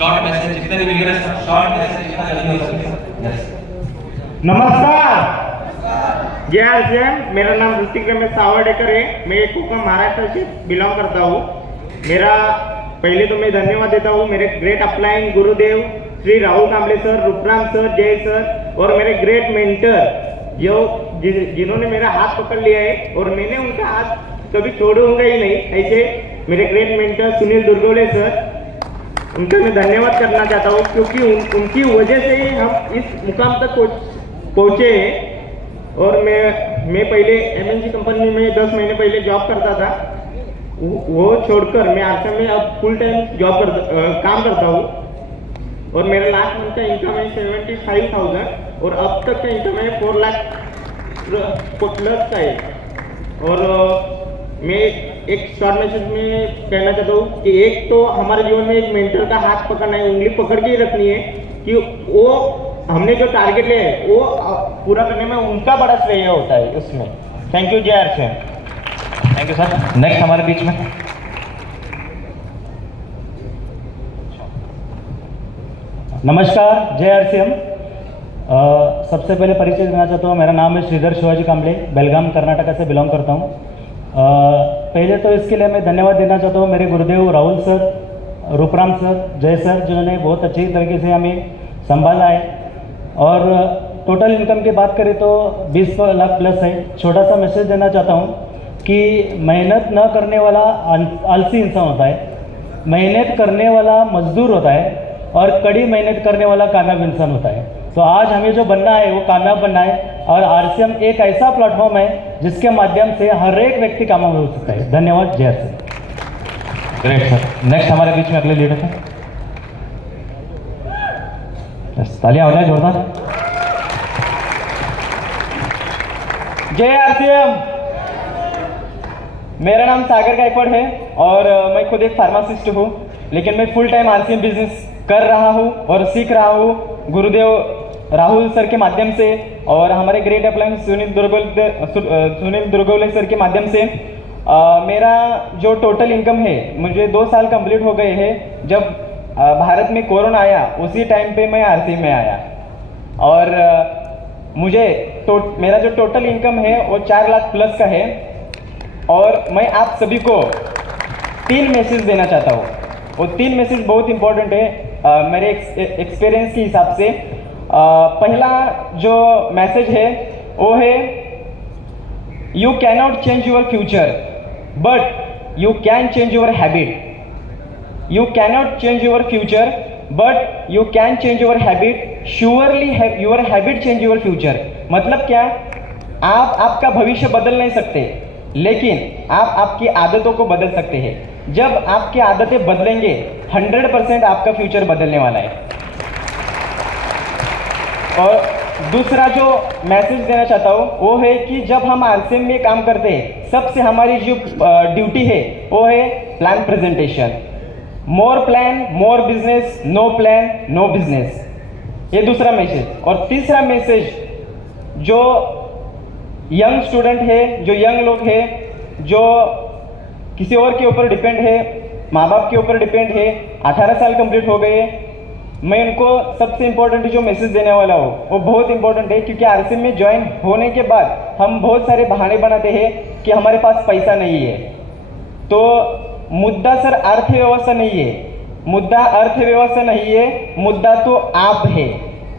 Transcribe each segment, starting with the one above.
Short message जितने भी मिल रहे हैं शॉर्ट मैसेज जितना जल्दी हो सके। यस नमस्कार जय आरसीएम। मेरा नाम ऋतिक रमेश सावडेकर है। मैं कोकण महाराष्ट्र से बिलोंग करता हूँ। मेरा पहले तो मैं धन्यवाद देता हूँ मेरे ग्रेट अपलाइन गुरुदेव श्री राहुल कांबले सर, रूपराम सर, जय सर और मेरे ग्रेट मेंटर जो जिन्होंने मेरा हाथ पकड़ लिया है और मैंने उनका हाथ कभी छोड़ूंगा ही नहीं। ऐसे मेरे ग्रेट मेंटर सुनील दुर्गोले सर, उनका मैं धन्यवाद करना चाहता हूँ क्योंकि उनकी वजह से ही हम इस मुकाम तक पहुँचे हैं। और मैं पहले एमएनसी कंपनी में 10 महीने पहले जॉब करता था। वो छोड़कर मैं आरसीएम में अब फुल टाइम काम करता हूँ और मेरा लास्ट मंथ का इनकम है 75,000 और अब तक का इनकम है 4 लाख प्लस का है। और मैं एक शॉर्ट मैसेज में कहना चाहता हूँ कि एक तो हमारे जीवन में एक मेंटर का हाथ पकड़ना है, उंगली पकड़ के ही रखनी है कि वो हमने जो टारगेट लिया है वो पूरा करने में उनका बड़ा श्रेय होता है उसमें। थैंक यू, जय RCM. Thank you sir. Next हमारे बीच में नमस्कार, जय आरसीएम। सबसे पहले परिचय देना चाहता हूँ। मेरा नाम है श्रीधर शिवाजी कांबले, बेलगाम कर्नाटका से बिलोंग करता हूँ। पहले तो इसके लिए मैं धन्यवाद देना चाहता हूँ मेरे गुरुदेव राहुल सर, रूपराम सर, जय सर, जिन्होंने बहुत अच्छी तरीके से हमें संभाला है। और टोटल इनकम की बात करें तो 20 लाख प्लस है। छोटा सा मैसेज देना चाहता हूँ कि मेहनत न करने वाला आलसी इंसान होता है, मेहनत करने वाला मजदूर होता है और कड़ी मेहनत करने वाला कामयाब इंसान होता है। तो आज हमें जो बनना है वो कामयाब बनना है और आरसीएम एक ऐसा प्लेटफॉर्म है जिसके माध्यम से हर एक व्यक्ति कामयाब हो सकता है। धन्यवाद, जय आरसीएम। Great sir. नेक्स्ट हमारे बीच में अगले लीडर हैं। तालियां हो जाए जोरदार। जय आरसीएम। मेरा नाम सागर गायकवाड़ है और मैं खुद एक फार्मासिस्ट हूँ, लेकिन मैं फुल टाइम आरसीएम बिजनेस कर रहा हूँ और सीख रहा हूँ गुरुदेव राहुल सर के माध्यम से और हमारे ग्रेट अपलाइन सुनील दुर्गोले सर के माध्यम से। मेरा जो टोटल इनकम है, मुझे 2 साल कंप्लीट हो गए हैं। जब भारत में कोरोना आया उसी टाइम पे मैं आरसीएम में आया और मेरा जो टोटल इनकम है वो 4 लाख प्लस का है। और मैं आप सभी को 3 मैसेज देना चाहता हूँ। वो 3 मैसेज बहुत इंपॉर्टेंट है मेरे एक्सपीरियंस के हिसाब से। पहला जो मैसेज है वो है, you cannot change your future but you can change your habit. You cannot change your future but you can change your habit. Surely your habit change your future. मतलब क्या, आप आपका भविष्य बदल नहीं सकते, लेकिन आप आपकी आदतों को बदल सकते हैं। जब आपकी आदतें बदलेंगे 100% आपका फ्यूचर बदलने वाला है। और दूसरा जो मैसेज देना चाहता हूँ वो है कि जब हम आरसीएम में काम करते हैं, सबसे हमारी जो ड्यूटी है वो है plan presentation. More plan more business, no plan no business. ये दूसरा मैसेज। और तीसरा मैसेज, जो यंग स्टूडेंट है, जो यंग लोग हैं, जो किसी और के ऊपर डिपेंड है, माँ बाप के ऊपर डिपेंड है, 18 साल कंप्लीट हो गए, मैं उनको सबसे इम्पोर्टेंट जो मैसेज देने वाला हूँ वो बहुत इंपॉर्टेंट है। क्योंकि आरसीएम में ज्वाइन होने के बाद हम बहुत सारे बहाने बनाते हैं कि हमारे पास पैसा नहीं है। तो मुद्दा सर अर्थव्यवस्था नहीं है, मुद्दा अर्थव्यवस्था नहीं है, मुद्दा तो आप है।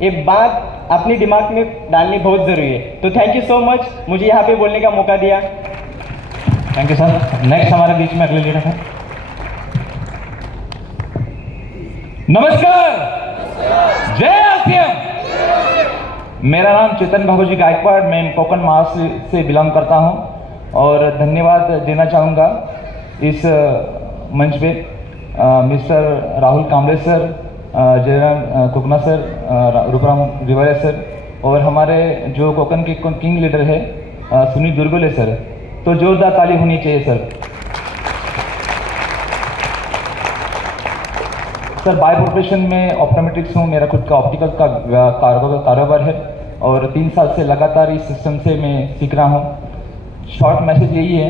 ये बात अपनी दिमाग में डालनी बहुत ज़रूरी है। तो थैंक यू सो मच, मुझे यहाँ पे बोलने का मौका दिया। Thank you sir. नेक्स्ट हमारे बीच में अगले लीडर हैं। नमस्कार, जय आरसीएम। मेरा नाम चेतन बाबूजी गायकवाड़, मैं कोकण महाराष्ट्र से बिलोंग करता हूं और धन्यवाद देना चाहूँगा इस मंच पे mister Rahul Kamble sir, Jairam Kukna sir, Rupram Riware sir और हमारे जो कोकण के किंग लीडर है सुनील दुर्गोले सर। तो जोरदार ताली होनी चाहिए सर। सर बाय प्रोफेशन में ऑप्टोमेट्रिक्स हूँ, मेरा खुद का ऑप्टिकल का कारोबार है और 3 साल से लगातार इस सिस्टम से मैं सीख रहा हूँ। शॉर्ट मैसेज यही है,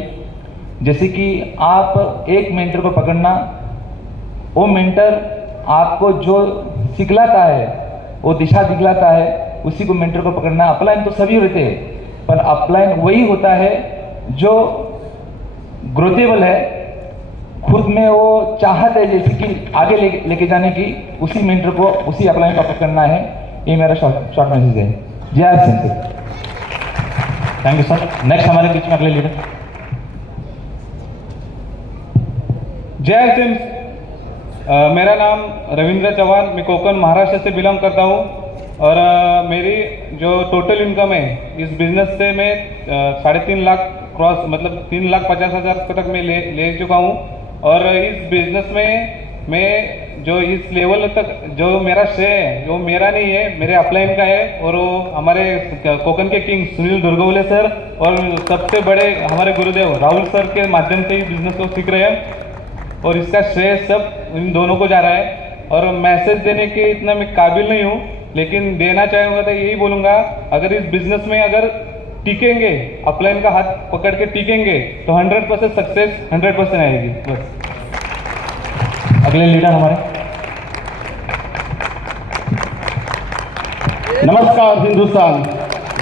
जैसे कि आप एक मेंटर को पकड़ना, वो मेंटर आपको जो सिखलाता है, वो दिशा दिखलाता है, उसी को मेंटर को पकड़ना। अपलाइन तो सभी होते हैं, पर अपलाइन वही होता है जो ग्रोथेबल है, खुद में वो चाहत है जैसे कि आगे लेके जाने की, उसी मेंटर को, उसी अपलाइन को पकड़ना है। ये मेरा शॉर्ट मैसेज है। जय Hind sir. Thank you sir. Next हमारे बीच में अगले लीडर। जय सिंह। मेरा नाम रविंद्र चौहान, मैं कोकण महाराष्ट्र से बिलोंग करता हूँ और मेरी जो टोटल इनकम है इस बिजनेस से मैं 3.5 लाख क्रॉस, मतलब 3,50,000 तक मैं ले चुका हूँ। और इस बिजनेस में मैं जो इस लेवल तक जो मेरा श्रेय है, जो मेरा नहीं है, मेरे अपलाइन का है। और वो हमारे कोकण के किंग सुनील दुर्गवले सर और सबसे बड़े हमारे गुरुदेव राहुल सर के माध्यम से इस बिजनेस को सीख रहे हैं और इसका श्रेय सब इन दोनों को जा रहा है। और मैसेज देने के इतना मैं काबिल नहीं हूँ, लेकिन देना चाहूँगा तो यही बोलूँगा, अगर इस बिजनेस में अगर टिकेंगे, अपलाइन का हाथ पकड़ के टिकेंगे तो 100% सक्सेस 100% आएगी। बस। अगले लीडर हमारे। नमस्कार हिंदुस्तान,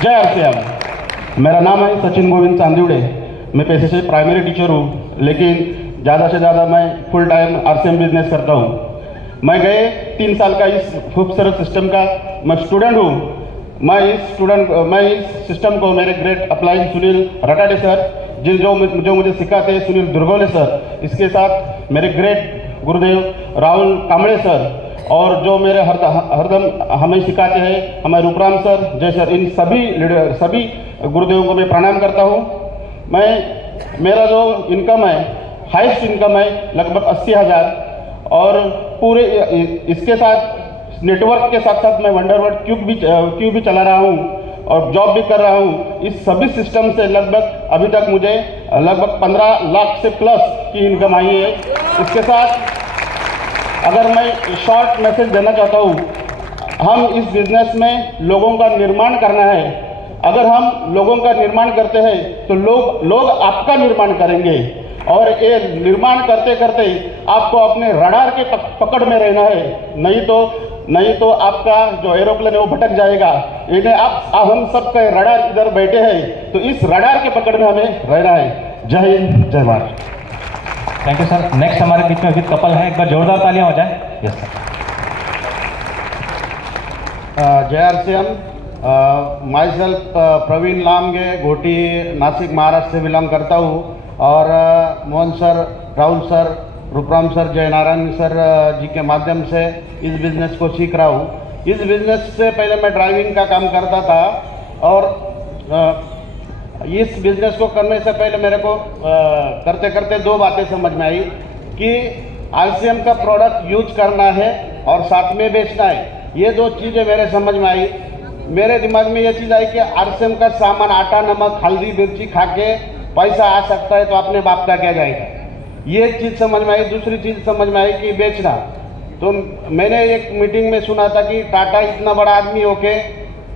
जय आरसीएम। मेरा नाम है सचिन गोविंद चांदीवड़े। मैं पैसे से प्राइमरी टीचर हूँ, लेकिन ज़्यादा से ज़्यादा मैं फुल टाइम आरसीएम बिजनेस करता हूँ। मैं गए 3 साल का इस खूबसूरत सिस्टम का मैं स्टूडेंट हूँ। मैं इस सिस्टम को मेरे ग्रेट अपलाइन सुनील रटाडे सर, जो मुझे सिखाते हैं सुनील दुर्गोले सर, इसके साथ मेरे ग्रेट गुरुदेव राहुल कांबळे सर, और जो मेरे हरदम हमें सिखाते हैं हमारे रूपराम सर, जय सर, इन सभी गुरुदेवों को मैं प्रणाम करता हूँ। मेरा जो इनकम है, हाईएस्ट इनकम है लगभग 80,000, और पूरे इसके साथ नेटवर्क के साथ साथ मैं वंडरवर्ड क्यूब भी चला रहा हूँ और जॉब भी कर रहा हूँ। इस सभी सिस्टम से लगभग अभी तक मुझे लगभग 15 लाख से प्लस की इनकम आई है। इसके साथ अगर मैं शॉर्ट मैसेज देना चाहता हूँ, हम इस बिजनेस में लोगों का निर्माण करना है। अगर हम लोगों का निर्माण करते हैं तो लोग आपका निर्माण करेंगे, और ये निर्माण करते करते आपको अपने रडार के पकड़ में रहना है, नहीं तो आपका जो एरोप्लेन है वो भटक जाएगा। इन्हें हम सब का रडार इधर बैठे हैं, तो इस रडार के पकड़ में हमें रहना है। जय हिंद, जय Bharat. Thank you sir. Next हमारे बीच में अभी कपल है, एक बार जोरदार तालियां हो जाए। Yes sir. जय RCM. Myself Praveen Lamge, Ghoti, Nashik, Maharashtra से बिलोंग करता हूँ। और Mohan sir, Rahul sir, Rupram sir, Jai Narayan sir जी के माध्यम से इस बिज़नेस को सीख रहा हूँ। इस बिज़नेस से पहले मैं ड्राइविंग का काम करता था, और इस बिज़नेस को करने से पहले मेरे को करते करते 2 बातें समझ में आई कि आरसीएम का प्रोडक्ट यूज करना है और साथ में बेचना है। ये 2 चीज़ें मेरे समझ में आई। मेरे दिमाग में ये चीज़ आई कि आरसीएम का सामान, आटा, नमक, हल्दी, मिर्ची खा के पैसा आ सकता है, तो अपने बाप का क्या जाएगा। ये चीज़ समझ में आई। दूसरी चीज़ समझ में आई कि बेचना। तो मैंने एक मीटिंग में सुना था कि टाटा इतना बड़ा आदमी होके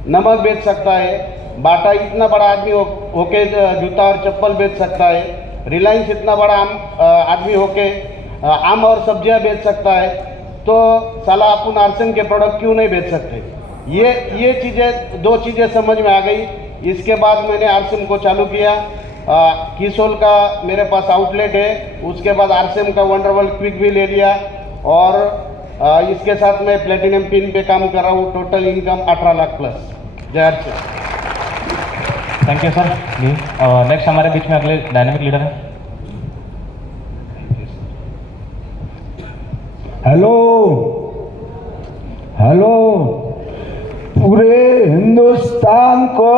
नमक बेच सकता है, बाटा इतना बड़ा आदमी होके जूता और चप्पल बेच सकता है, रिलायंस इतना बड़ा आदमी होके आम और सब्जियां बेच सकता है, तो साला अपन आरसीएम के प्रोडक्ट क्यों नहीं बेच सकते। ये चीज़ें 2 चीज़ें समझ में आ गई। इसके बाद मैंने आरसीएम को चालू किया। किसोल का मेरे पास आउटलेट है, उसके बाद आरसीएम का वंडरवर्ल्ड क्विक भी ले लिया, और इसके साथ मैं प्लेटिनम पिन पे काम कर रहा हूँ। Total income 18 lakh plus. जय RCM. Thank you sir. Next हमारे बीच में अगले डायनामिक लीडर है। हेलो, पूरे हिंदुस्तान को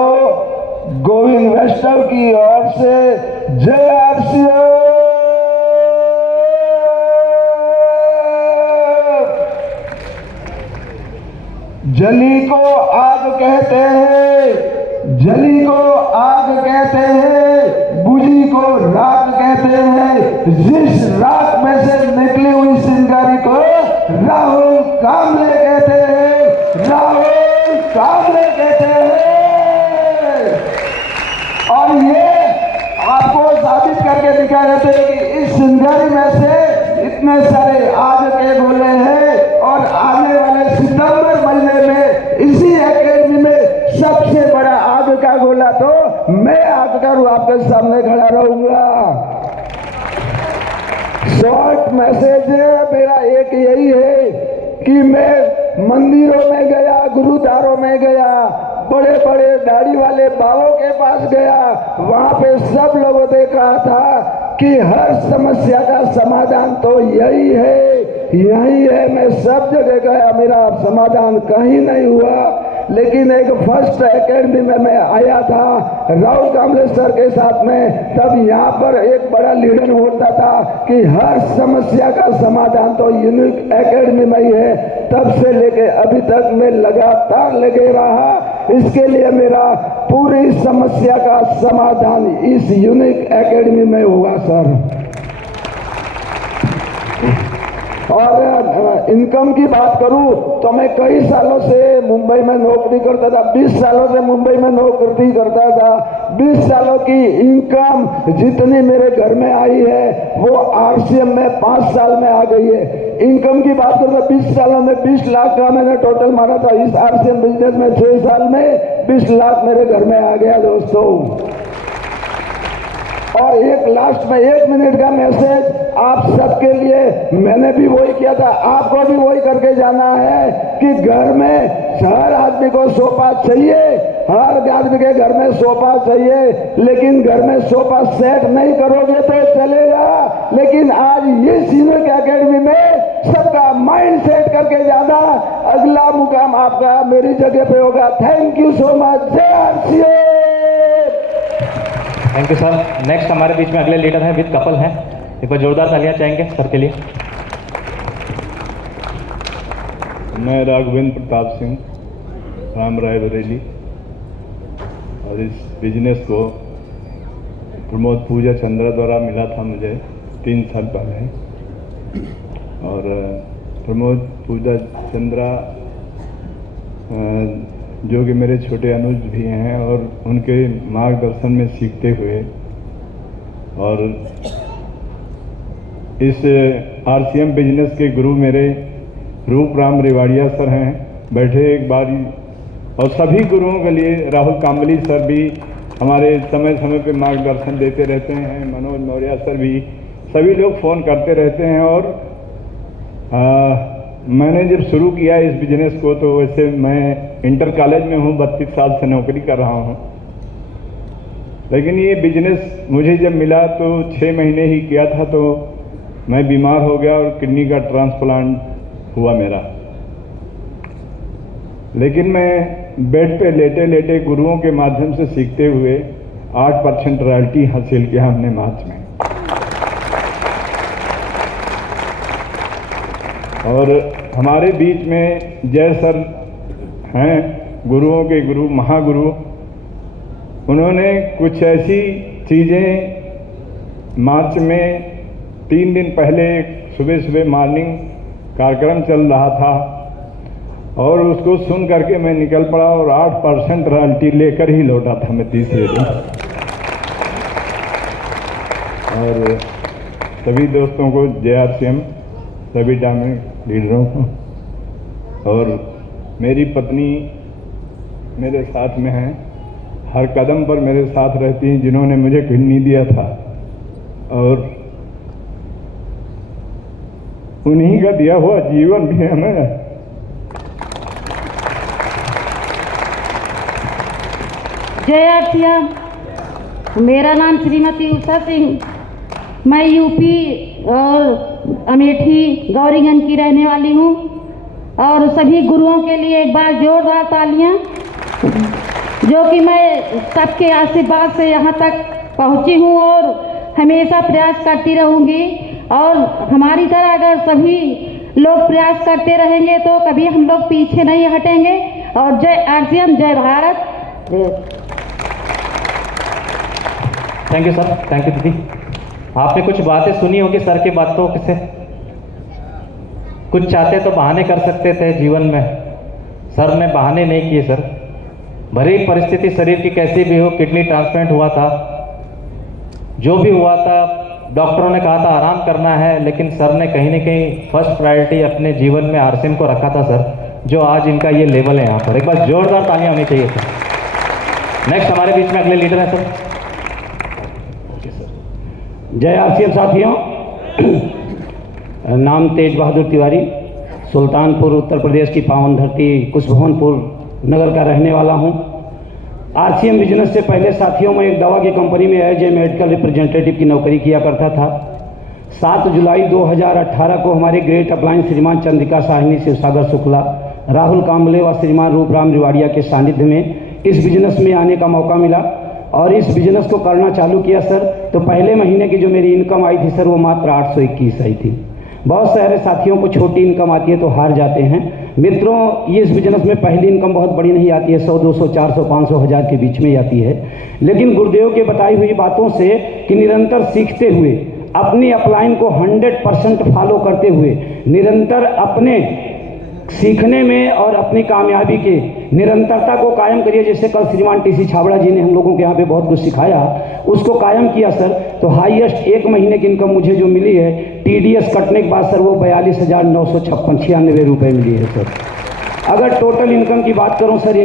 गोविंद वैष्णव की ओर से जय आरसीएम। जली को आग कहते हैं, बुझी को राख कहते हैं। जिस राख में से निकली हुई चिंगारी को राहुल कांबळे कहते हैं। और ये आपको साबित करके दिखा देते हैं कि इस चिंगारी में से इतने सारे आग के गोले हैं मैं आकर आपके सामने खड़ा रहूंगा। शॉर्ट मैसेज मेरा एक यही है कि मैं मंदिरों में गया, गुरुद्वारों में गया, बड़े बड़े दाढ़ी वाले बाबों के पास गया, वहां पे सब लोगों ने कहा था कि हर समस्या का समाधान तो यही है। मैं सब जगह गया, मेरा समाधान कहीं नहीं हुआ। लेकिन एक फर्स्ट एकेडमी में मैं आया था राहुल कामले सर के साथ में, तब यहाँ पर एक बड़ा लीडर होता था कि हर समस्या का समाधान तो यूनिक एकेडमी में ही है। तब से लेके अभी तक मैं लगातार लगे रहा। इसके लिए मेरा पूरी समस्या का समाधान इस यूनिक एकेडमी में हुआ सर। और इनकम की बात करूं तो मैं कई सालों से मुंबई में नौकरी करता था, 20 सालों से मुंबई में नौकरी करता था। 20 सालों की इनकम जितनी मेरे घर में आई है वो आरसीएम में 5 साल में आ गई है। इनकम की बात करूं तो 20 सालों में 20 लाख का मैंने टोटल मारा था। इस आरसीएम बिजनेस में 6 साल में 20 लाख मेरे घर में आ गया दोस्तों। और एक लास्ट में 1 मिनट का मैसेज आप सबके लिए, मैंने भी वही किया था, आपको भी वही करके जाना है कि घर में हर आदमी को सोफा चाहिए, हर आदमी के घर में सोफा चाहिए। लेकिन घर में सोफा सेट नहीं करोगे तो चलेगा, लेकिन आज ये यूनिक एकेडमी में सबका माइंड सेट करके जाना, अगला मुकाम आपका मेरी जगह पे होगा। Thank you so much. जय RCM. Thank you sir. Next हमारे बीच में अगले लीडर हैं, विद कपल हैं। एक बार जोरदार तालियां चाहेंगे सर के लिए। मैं राघवेंद्र प्रताप सिंह, राम राय बरेली, और इस बिजनेस को प्रमोद पूजा चंद्रा द्वारा मिला था मुझे 3 साल पहले। और प्रमोद पूजा चंद्रा जो कि मेरे छोटे अनुज भी हैं, और उनके मार्गदर्शन में सीखते हुए और इस आरसीएम बिजनेस के गुरु मेरे रूप राम रेवाड़िया सर हैं, बैठे एक बार। और सभी गुरुओं के लिए राहुल काम्बली सर भी हमारे समय समय पे मार्गदर्शन देते रहते हैं, मनोज मौर्य सर भी, सभी लोग फ़ोन करते रहते हैं। और मैंने जब शुरू किया इस बिजनेस को तो वैसे मैं इंटर कॉलेज में हूँ, 32 साल से नौकरी कर रहा हूँ। लेकिन ये बिजनेस मुझे जब मिला तो 6 महीने ही किया था, तो मैं बीमार हो गया और किडनी का ट्रांसप्लांट हुआ मेरा। लेकिन मैं बेड पे लेटे लेटे गुरुओं के माध्यम से सीखते हुए 8% रॉयल्टी हासिल किया हमने मार्च में। और हमारे बीच में जय सर हैं, गुरुओं के गुरु, महागुरु। उन्होंने कुछ ऐसी चीज़ें मार्च में 3 दिन पहले सुबह सुबह मॉर्निंग कार्यक्रम चल रहा था, और उसको सुन करके मैं निकल पड़ा और 8% रॉयल्टी लेकर ही लौटा था मैं तीसरे दिन। और सभी दोस्तों को जय आरसीएम, सभी डायमंड लीडरों को। और मेरी पत्नी मेरे साथ में है, हर कदम पर मेरे साथ रहती हैं, जिन्होंने मुझे किडनी दिया था, और उन्हीं का दिया हुआ जीवन भी है मेरा। जय आरसीएम। मेरा नाम श्रीमती उषा सिंह, मैं यूपी और अमेठी गौरीगंज की रहने वाली हूँ। और सभी गुरुओं के लिए एक बार जोरदार तालियां, जो कि मैं सबके आशीर्वाद से यहाँ तक पहुँची हूँ और हमेशा प्रयास करती रहूँगी। और हमारी तरह अगर सभी लोग प्रयास करते रहेंगे तो कभी हम लोग पीछे नहीं हटेंगे। और जय आरसीएम, जय Bharat. Thank you sir. Thank you दीदी। आपने कुछ बातें सुनी होगी सर की बातों से, कुछ चाहते तो बहाने कर सकते थे जीवन में, सर ने बहाने नहीं किए सर। भरी परिस्थिति शरीर की कैसी भी हो, किडनी ट्रांसप्लांट हुआ था, जो भी हुआ था, डॉक्टरों ने कहा था आराम करना है, लेकिन सर ने कहीं ना कहीं फर्स्ट प्रायोरिटी अपने जीवन में आरसीएम को रखा था सर, जो आज इनका ये लेवल है यहाँ पर। एक बार जोरदार तालियां होनी चाहिए सर। नेक्स्ट हमारे बीच में अगले लीडर हैं सर। जय आरसीएम साथियों, नाम तेज बहादुर तिवारी, सुल्तानपुर उत्तर प्रदेश की पावन धरती कुशभवनपुर नगर का रहने वाला हूं। आरसीएम बिजनेस से पहले साथियों मैं एक दवा की कंपनी में एज ए मेडिकल रिप्रेजेंटेटिव की नौकरी किया करता था। 7 जुलाई 2018 को हमारे ग्रेट अप्लायंस श्रीमान चंद्रिका साहिनी, शिवसागर शुक्ला, राहुल कांबले व श्रीमान रूपराम रिवाड़िया के सानिध्य में इस बिजनेस में आने का मौका मिला और इस बिजनेस को करना चालू किया सर। तो पहले महीने की जो मेरी इनकम आई थी सर, वो मात्र 821 आई थी। बहुत सारे साथियों को छोटी इनकम आती है तो हार जाते हैं। मित्रों, ये इस बिजनेस में पहली इनकम बहुत बड़ी नहीं आती है, 100, 200, 400, 500, 1000 के बीच में ही आती है। लेकिन गुरुदेव के बताई हुई बातों से कि निरंतर सीखते हुए, अपनी अपलाइन को 100% फॉलो करते हुए, निरंतर अपने सीखने में और अपनी कामयाबी के निरंतरता को कायम करिए। जैसे कल श्रीमान टीसी छाबड़ा जी ने हम लोगों के यहाँ पे बहुत कुछ सिखाया, उसको कायम किया सर। तो हाईएस्ट एक महीने की इनकम मुझे जो मिली है टीडीएस कटने के बाद सर, वो 42,956 रुपये मिली है सर। अगर टोटल इनकम की बात करूं सर,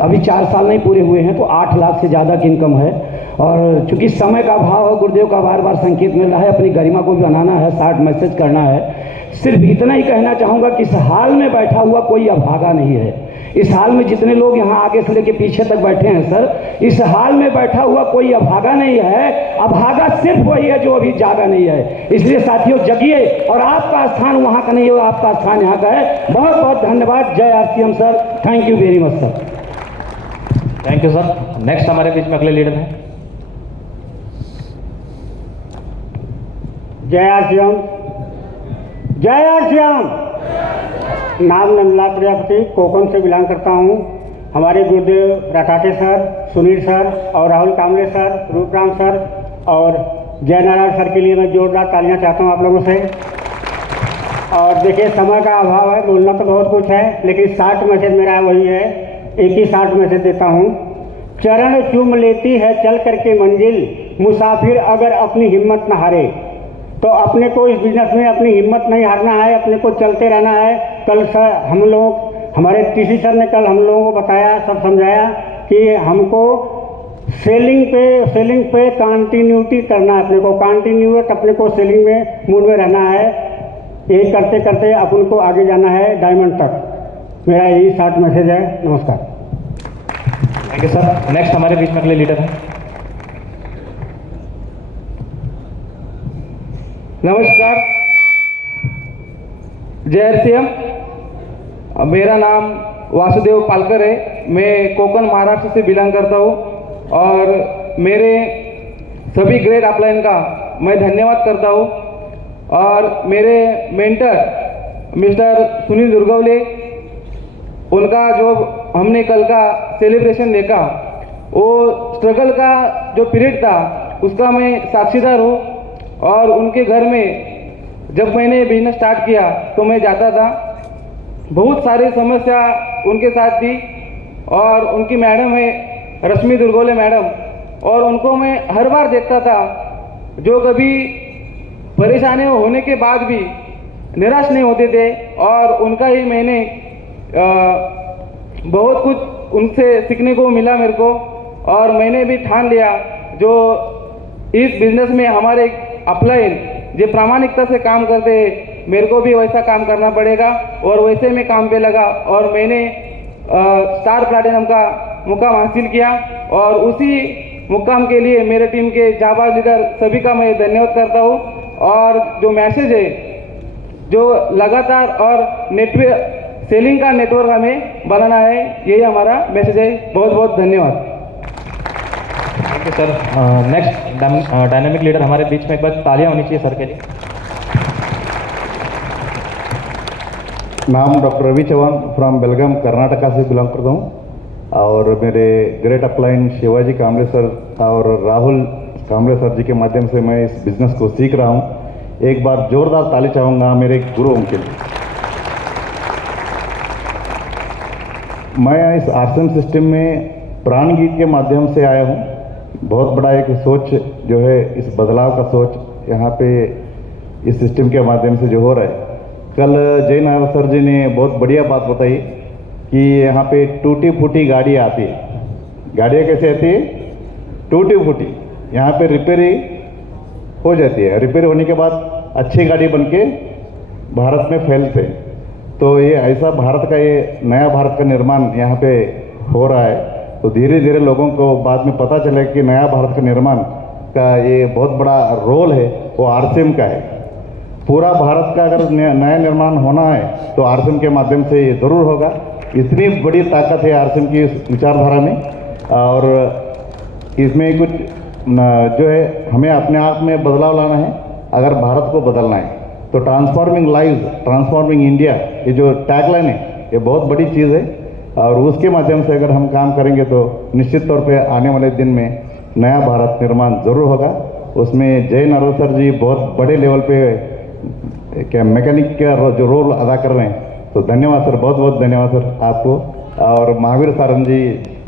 अभी 4 साल नहीं पूरे हुए हैं तो 8 लाख से ज़्यादा की इनकम है। और चूंकि समय का अभाव है, गुरुदेव का बार बार संकेत मिल रहा है, अपनी गरिमा को भी बनाना है, 60 मैसेज करना है। सिर्फ इतना ही कहना चाहूँगा कि इस हाल में बैठा हुआ कोई अभागा नहीं है। इस हाल में जितने लोग यहाँ आगे से लेके पीछे तक बैठे हैं सर, इस हाल में बैठा हुआ कोई अभागा नहीं है। अभागा सिर्फ वही है जो अभी जागा नहीं है। इसलिए साथियों जगिए, और आपका स्थान वहाँ का नहीं है, आपका स्थान यहाँ का है। बहुत बहुत धन्यवाद। जय RCM sir, thank you very much sir. Thank you sir. Next हमारे बीच में अगले लीडर हैं। जय आरसीएम, जय आरसीएम। नाम नंदलाल प्रजापति, कोकण से बिलोंग करता हूँ। हमारे गुरुदेव राठाटे सर, सुनील सर और राहुल कामले सर, रूपराम सर और जय नारायण सर के लिए मैं जोरदार तालियां चाहता हूँ आप लोगों से। और देखिए समय का अभाव है, बोलना तो बहुत कुछ है, लेकिन 60 मैसेज मेरा वही है, एक ही 60 मैसेज देता हूँ। चरण चूम लेती है चल करके मंजिल, मुसाफिर अगर अपनी हिम्मत न हारे। तो अपने को इस बिजनेस में अपनी हिम्मत नहीं हारना है, अपने को चलते रहना है। कल सर हमारे टीसी सर ने कल हम लोगों को बताया, सब समझाया कि हमको सेलिंग पे कंटिन्यूटी करना है। अपने को कंटिन्यूट अपने को सेलिंग में मूड में रहना है। ये करते करते अपन को आगे जाना है डायमंड तक। मेरा यही 60 मैसेज है। नमस्कार। Thank you sir. नेक्स्ट हमारे बीच में अगले लीडर हैं। नमस्कार, जय आरसीएम। मेरा नाम वासुदेव पालकर है। मैं कोकण महाराष्ट्र से बिलोंग करता हूँ और मेरे सभी ग्रेट अपलाइन का मैं धन्यवाद करता हूँ। और मेरे मेंटर मिस्टर सुनील दुर्गवले, उनका जो हमने कल का सेलिब्रेशन देखा, वो स्ट्रगल का जो पीरियड था उसका मैं साक्षीदार हूँ। और उनके घर में जब मैंने बिजनेस स्टार्ट किया तो मैं जाता था, बहुत सारी समस्या उनके साथ थी। और उनकी मैडम है रश्मि दुर्गोले मैडम, और उनको मैं हर बार देखता था, जो कभी परेशानी होने के बाद भी निराश नहीं होते थे। और उनका ही मैंने बहुत कुछ उनसे सीखने को मिला मेरे को। और मैंने भी ठान लिया, जो इस बिजनेस में हमारे अपलाइन जो प्रामाणिकता से काम करते हैं, मेरे को भी वैसा काम करना पड़ेगा। और वैसे मैं काम पे लगा और मैंने स्टार प्लैटिनम का मुकाम हासिल किया। और उसी मुकाम के लिए मेरे टीम के जाबाज लीडर सभी का मैं धन्यवाद करता हूँ। और जो मैसेज है, जो लगातार और नेटवर्क सेलिंग का नेटवर्क हमें बनाना है, यही हमारा मैसेज है। बहुत बहुत धन्यवाद। Thank you sir. Next dynamic leader हमारे बीच में, एक बार तालियां होनी चाहिए सर के लिए। नाम डॉक्टर रवि चौहान, फ्रॉम बेलगाम कर्नाटका से बिलोंग करता हूँ। और मेरे ग्रेट अपलाइन शिवाजी कामले सर और राहुल कामले सर जी के माध्यम से मैं इस बिज़नेस को सीख रहा हूँ। एक बार जोरदार ताली चाहूँगा मेरे गुरुओं के लिए। मैं इस आरसीएम सिस्टम में प्राण गीत के माध्यम से आया हूँ। बहुत बड़ा एक सोच जो है, इस बदलाव का सोच यहाँ पे इस सिस्टम के माध्यम से जो हो रहा है। कल जय नारायण सर जी ने बहुत बढ़िया बात बताई कि यहाँ पे टूटी फूटी गाड़ी आती है, गाड़ियाँ कैसे आती है, टूटी फूटी, यहाँ पे रिपेयरिंग हो जाती है। रिपेयर होने के बाद अच्छी गाड़ी बन के भारत में फैलते। तो ये ऐसा भारत का, ये नया भारत का निर्माण यहाँ पे हो रहा है। तो धीरे धीरे लोगों को बाद में पता चले कि नया भारत का निर्माण का ये बहुत बड़ा रोल है, वो आरसीएम का है। पूरा भारत का अगर नया निर्माण होना है तो आरसीएम के माध्यम से ये ज़रूर होगा। इतनी बड़ी ताकत है आरसीएम की विचारधारा में, और इसमें कुछ जो है हमें अपने आप में बदलाव लाना है अगर भारत को बदलना है। तो ट्रांसफॉर्मिंग लाइव्स, ट्रांसफॉर्मिंग इंडिया, ये जो टैगलाइन है ये बहुत बड़ी चीज़ है, और उसके माध्यम से अगर हम काम करेंगे तो निश्चित तौर पे आने वाले दिन में नया भारत निर्माण ज़रूर होगा। उसमें जय नरोत्तर जी बहुत बड़े लेवल पे क्या मैकेनिक का जो रोल अदा कर रहे हैं। तो धन्यवाद सर, बहुत बहुत धन्यवाद सर आपको। और महावीर सारन जी,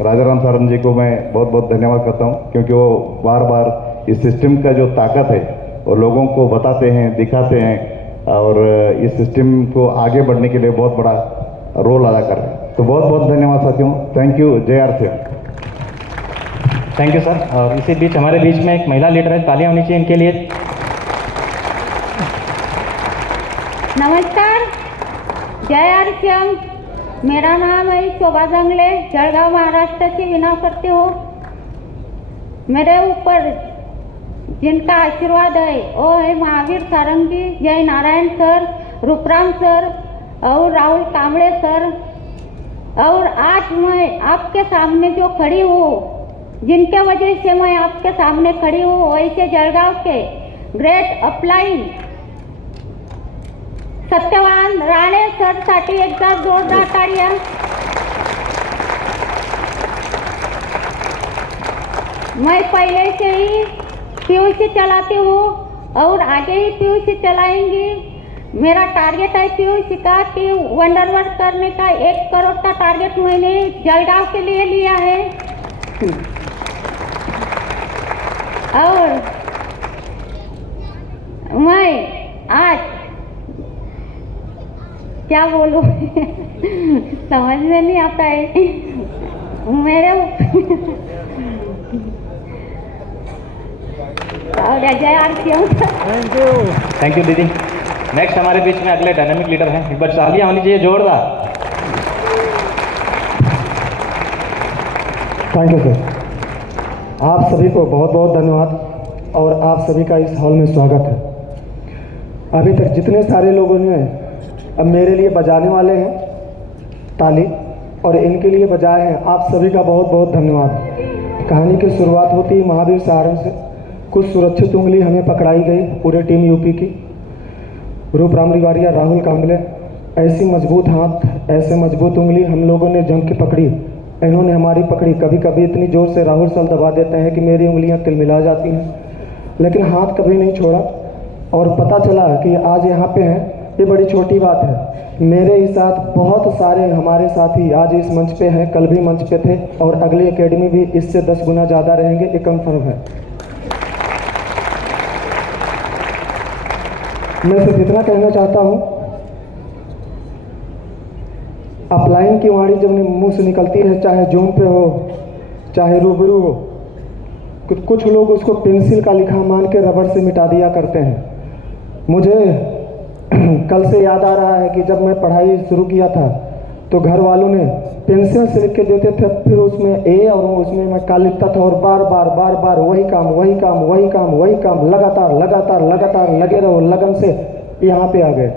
राजाराम सारन जी को मैं बहुत बहुत धन्यवाद करता हूँ, क्योंकि वो बार बार इस सिस्टम का जो ताकत है वो लोगों को बताते हैं, दिखाते हैं, और इस सिस्टम को आगे बढ़ने के लिए बहुत बड़ा रोल अदा कर रहे हैं। तो बहुत बहुत धन्यवाद साथियों, थैंक यू। जय आरसीएम। Thank you sir. और इसी बीच हमारे बीच में एक महिला लीडर है, तालियां होनी चाहिए इनके लिए। नमस्कार, जय आरसीएम। मेरा नाम है शोभा जंगले, जळगाव महाराष्ट्र से बिलोंग करती हूँ। मेरे ऊपर जिनका आशीर्वाद है वो है महावीर सारंग जी, जय नारायण सर, रूपराम सर और राहुल कांबळे सर। और आज मैं आपके सामने जो खड़ी हूँ, जिनके वजह से मैं आपके सामने खड़ी हूँ, वैसे जळगाव के great upline Satyavan Rane sir साठी एकदा जोरदार ताळ्या। मैं पहले से ही पीयूसी चलाती हूँ और आगे ही पीयूसी चलाएंगी। मेरा टारगेट है पीयूसी का कि वंडर वर्क करने का। 1 करोड़ का टारगेट मैंने जळगाव के लिए लिया है। और मैं आज क्या बोलूं समझ में नहीं आता है मेरे। जय आरसीएम। थैंक यू दीदी। नेक्स्ट हमारे बीच में अगले डायनामिक लीडर हैं, एक बार तालियां होनी चाहिए जोरदार। Thank you sir. आप सभी को बहुत बहुत धन्यवाद और आप सभी का इस हॉल में स्वागत है। अभी तक जितने सारे लोगों ने अब मेरे लिए बजाने वाले हैं ताली और इनके लिए बजाए हैं, आप सभी का बहुत बहुत धन्यवाद। कहानी की शुरुआत होती है महावीर सारन से। कुछ सुरक्षित उंगली हमें पकड़ाई गई पूरे टीम यूपी की। रूपराम रिवारिया, राहुल कांबळे, ऐसी मजबूत हाथ, ऐसे मजबूत उंगली हम लोगों ने जम के पकड़ी। इन्होंने हमारी पकड़ी। कभी कभी इतनी जोर से राहुल सर दबा देते हैं कि मेरी उंगलियां तिलमिला जाती हैं, लेकिन हाथ कभी नहीं छोड़ा। और पता चला कि आज यहाँ पे हैं, ये बड़ी छोटी बात है। मेरे ही साथ बहुत सारे हमारे साथी आज इस मंच पे हैं, कल भी मंच पे थे, और अगली एकेडमी भी इससे 10 गुना ज़्यादा रहेंगे, ये कन्फर्म है। मैं सिर्फ इतना कहना चाहता हूँ, अपलाइन की वाणी जब मुंह से निकलती है, चाहे जूम पे हो चाहे रूबरू हो, कुछ लोग उसको पेंसिल का लिखा मान के रबड़ से मिटा दिया करते हैं। मुझे कल से याद आ रहा है कि जब मैं पढ़ाई शुरू किया था तो घर वालों ने पेंसिल से लिख के देते थे, फिर उसमें ए और उसमें मैं का लिखता था, और बार बार बार बार वही काम वही काम वही काम वही काम, लगातार लगातार लगातार लगे रहो, लगन से यहाँ पे आ गए।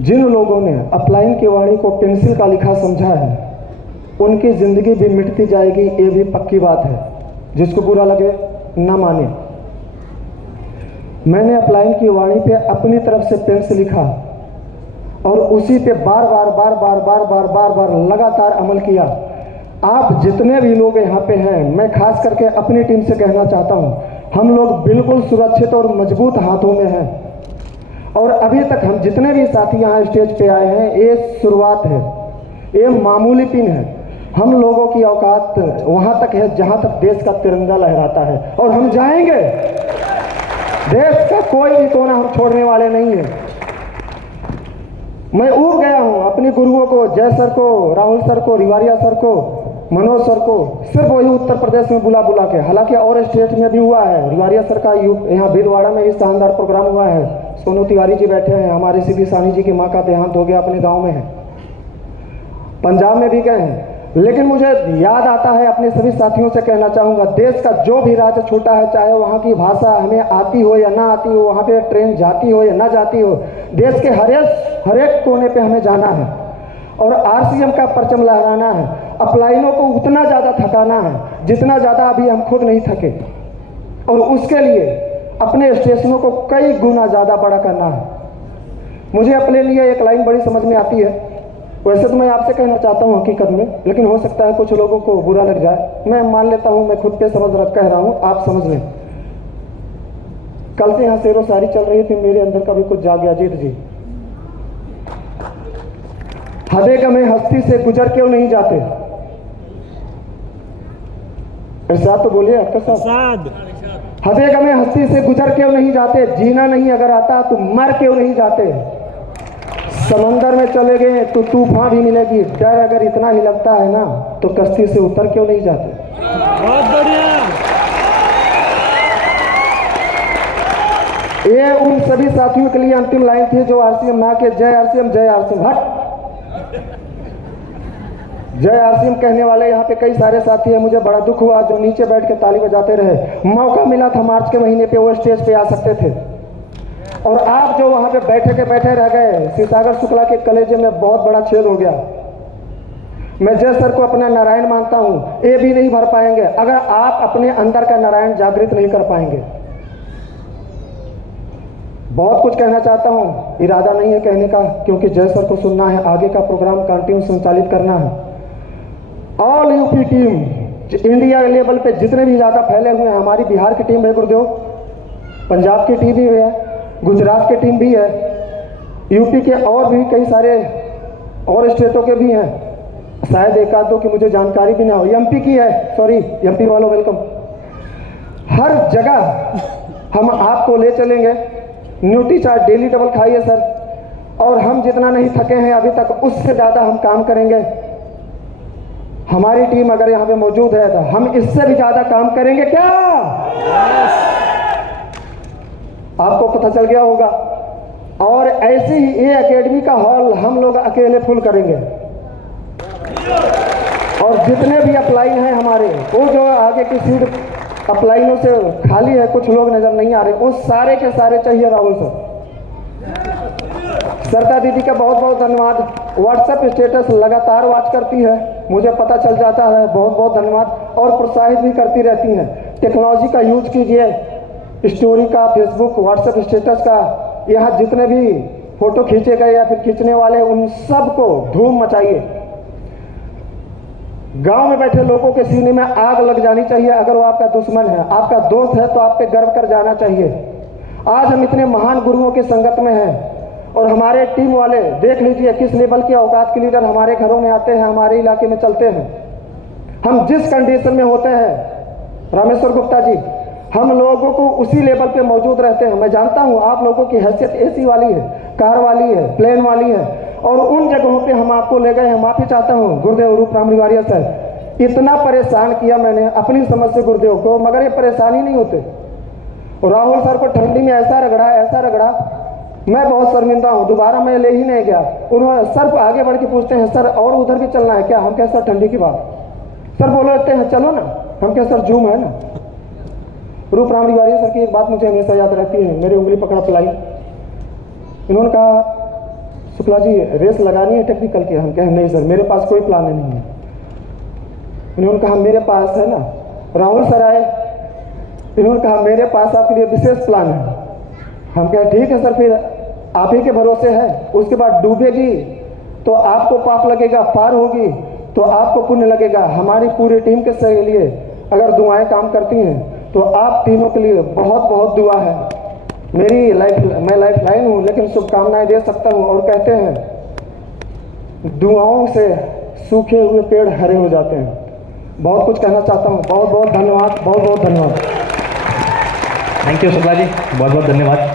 जिन लोगों ने अपलाइन की वाणी को पेंसिल का लिखा समझा है, उनकी ज़िंदगी भी मिटती जाएगी, ये भी पक्की बात है। जिसको बुरा लगे ना माने। मैंने अपलाइन की वाणी पे अपनी तरफ से पेन से लिखा और उसी पे बार बार बार बार बार बार बार बार लगातार अमल किया। आप जितने भी लोग यहाँ पे हैं, मैं खास करके अपनी टीम से कहना चाहता हूँ, हम लोग बिल्कुल सुरक्षित और मजबूत हाथों में हैं। और अभी तक हम जितने भी साथी यहाँ स्टेज पे आए हैं, ये शुरुआत है, ये मामूली पिन है। हम लोगों की औकात वहाँ तक है जहाँ तक देश का तिरंगा लहराता है, और हम जाएंगे। देश का कोई भी कोना हम छोड़ने वाले नहीं हैं। मैं ऊब गया हूँ अपने गुरुओं को, जय सर को, राहुल सर को, रिवारिया सर को, मनोज सर को सिर्फ वही उत्तर प्रदेश में बुला बुला के, हालांकि और स्टेट में भी हुआ है, रिवारिया सर का यहाँ भीलवाड़ा में भी शानदार प्रोग्राम हुआ है। सोनू तिवारी जी बैठे हैं, हमारे सीबी सानी जी की माँ का देहांत हो गया, अपने गांव में है। पंजाब में भी गए हैं। लेकिन मुझे याद आता है, अपने सभी साथियों से कहना चाहूँगा, देश का जो भी राज्य छोटा है, चाहे वहाँ की भाषा हमें आती हो या ना आती हो, वहाँ पे ट्रेन जाती हो या ना जाती हो, देश के हर एक कोने पे हमें जाना है और आरसीएम का परचम लहराना है। अपलाइनों को उतना ज़्यादा थकाना है जितना ज़्यादा अभी हम खुद नहीं थके, और उसके लिए अपने स्टेशनों को कई गुना ज़्यादा बड़ा करना है। मुझे अपने लिए एक लाइन बड़ी समझ में आती है, वैसे तो मैं आपसे कहना चाहता हूँ हकीकत में, लेकिन हो सकता है कुछ लोगों को बुरा लग जाए। मैं मान लेता हूँ, मैं खुद पे समझ कह रहा हूँ, आप समझ लें। कल से यहाँ शेरो शायरी चल रही थी, मेरे अंदर का भी कुछ जाग गया। जीत जी, हदे गमे हस्ती से गुजर क्यों नहीं जाते? इरशाद तो बोलिए अक्का साहब। हदे गमे हस्ती से गुजर क्यों नहीं जाते? जीना नहीं अगर आता तो मर क्यों नहीं जाते? समंदर में चले गए तो तूफान भी मिलेगी, डर अगर इतना ही लगता है ना तो कश्ती से उतर क्यों नहीं जाते? बहुत बढ़िया। ये उन सभी साथियों के लिए अंतिम लाइन थी जो आरसीएम ना के जय आरसीएम जय आरसीएम हट जय आरसीएम कहने वाले यहाँ पे कई सारे साथी हैं। मुझे बड़ा दुख हुआ जो नीचे बैठ के ताली बजाते रहे। मौका मिला था मार्च के महीने पे वो स्टेज पे आ सकते थे, और आप जो वहां पे बैठे रह गए। शिवसागर शुक्ला के कलेजे में बहुत बड़ा छेद हो गया। मैं जय सर को अपना नारायण मानता हूं, ये भी नहीं भर पाएंगे अगर आप अपने अंदर का नारायण जागृत नहीं कर पाएंगे। बहुत कुछ कहना चाहता हूं, इरादा नहीं है कहने का, क्योंकि जय सर को सुनना है, आगे का प्रोग्राम कंटिन्यू संचालित करना है। All UP team India level पे जितने भी ज़्यादा फैले हुए हैं, हमारी बिहार की टीम है गुरुदेव, पंजाब की टीम भी है, गुजरात की टीम भी है, यूपी के और भी कई सारे और स्टेटों के भी हैं, शायद एक आध दो की मुझे जानकारी भी ना हो। एमपी की है, सॉरी एमपी वालों वेलकम। हर जगह हम आपको ले चलेंगे। न्यूट्री चार्ट डेली डबल खाइए सर, और हम जितना नहीं थके हैं अभी तक उससे ज़्यादा हम काम करेंगे। हमारी टीम अगर यहाँ पे मौजूद है तो हम इससे भी ज़्यादा काम करेंगे। क्या आपको पता चल गया होगा? और ऐसे ही ये एकेडमी का हॉल हम लोग अकेले फुल करेंगे, और जितने भी अपलाइन हैं हमारे, वो जो आगे की सीट अपलाइनों से खाली है, कुछ लोग नजर नहीं आ रहे, वो सारे के सारे चाहिए राहुल सर। सरदा दीदी का बहुत बहुत धन्यवाद। व्हाट्सएप स्टेटस लगातार वॉच करती है, मुझे पता चल जाता है, बहुत बहुत धन्यवाद। और प्रोत्साहित भी करती रहती हैं। टेक्नोलॉजी का यूज कीजिए, स्टोरी का, फेसबुक, व्हाट्सएप स्टेटस का, यहाँ जितने भी फोटो खींचे गए या फिर खींचने वाले, उन सबको धूम मचाइए। गांव में बैठे लोगों के सीने में आग लग जानी चाहिए। अगर वो आपका दुश्मन है, आपका दोस्त है, तो आप पे गर्व कर जाना चाहिए। आज हम इतने महान गुरुओं की संगत में हैं, और हमारे टीम वाले देख लीजिए किस लेवल के औकात के लीडर हमारे घरों में आते हैं, हमारे इलाके में चलते हैं। हम जिस कंडीशन में होते हैं, रामेश्वर गुप्ता जी, हम लोगों को उसी लेवल पे मौजूद रहते हैं। मैं जानता हूँ आप लोगों की हैसियत एसी वाली है, कार वाली है, प्लेन वाली है, और उन जगहों पे हम आपको ले गए हैं। माफी चाहता हूँ गुरुदेव रूप राम रिवारिया सर, इतना परेशान किया मैंने अपनी समझ से गुरुदेव को, मगर ये परेशानी नहीं होते। राहुल सर को ठंडी में ऐसा रगड़ा, मैं बहुत शर्मिंदा हूँ, दोबारा मैं ले ही नहीं गया। उन्होंने सर आगे बढ़ के पूछते हैं, सर और उधर भी चलना है क्या? हम कह सर ठंडी की बात, सर बोलते हैं चलो ना, हम कह सर जूम है ना। रूप राम रिवारिया सर की एक बात मुझे हमेशा याद रहती है, मेरी उंगली पकड़ा पलाई। इन्होंने कहा शुक्ला जी रेस लगानी है टेक्निकल की? हम कहे नहीं सर, मेरे पास कोई प्लान नहीं है। इन्होंने कहा मेरे पास है ना। राहुल सर आए, इन्होंने कहा मेरे पास आपके लिए विशेष प्लान है। हम कहे ठीक है सर, फिर आप ही के भरोसे है। उसके बाद डूबेगी तो आपको पाप लगेगा, पार होगी तो आपको पुण्य लगेगा। हमारी पूरी टीम के लिए अगर दुआएं काम करती हैं तो आप तीनों के लिए बहुत बहुत दुआ है। मैं लाइफ लाइन हूँ, लेकिन शुभकामनाएं दे सकता हूँ। और कहते हैं दुआओं से सूखे हुए पेड़ हरे हो जाते हैं। बहुत कुछ कहना चाहता हूँ। बहुत बहुत धन्यवाद, बहुत बहुत धन्यवाद। थैंक यू शुक्ला जी, बहुत बहुत धन्यवाद।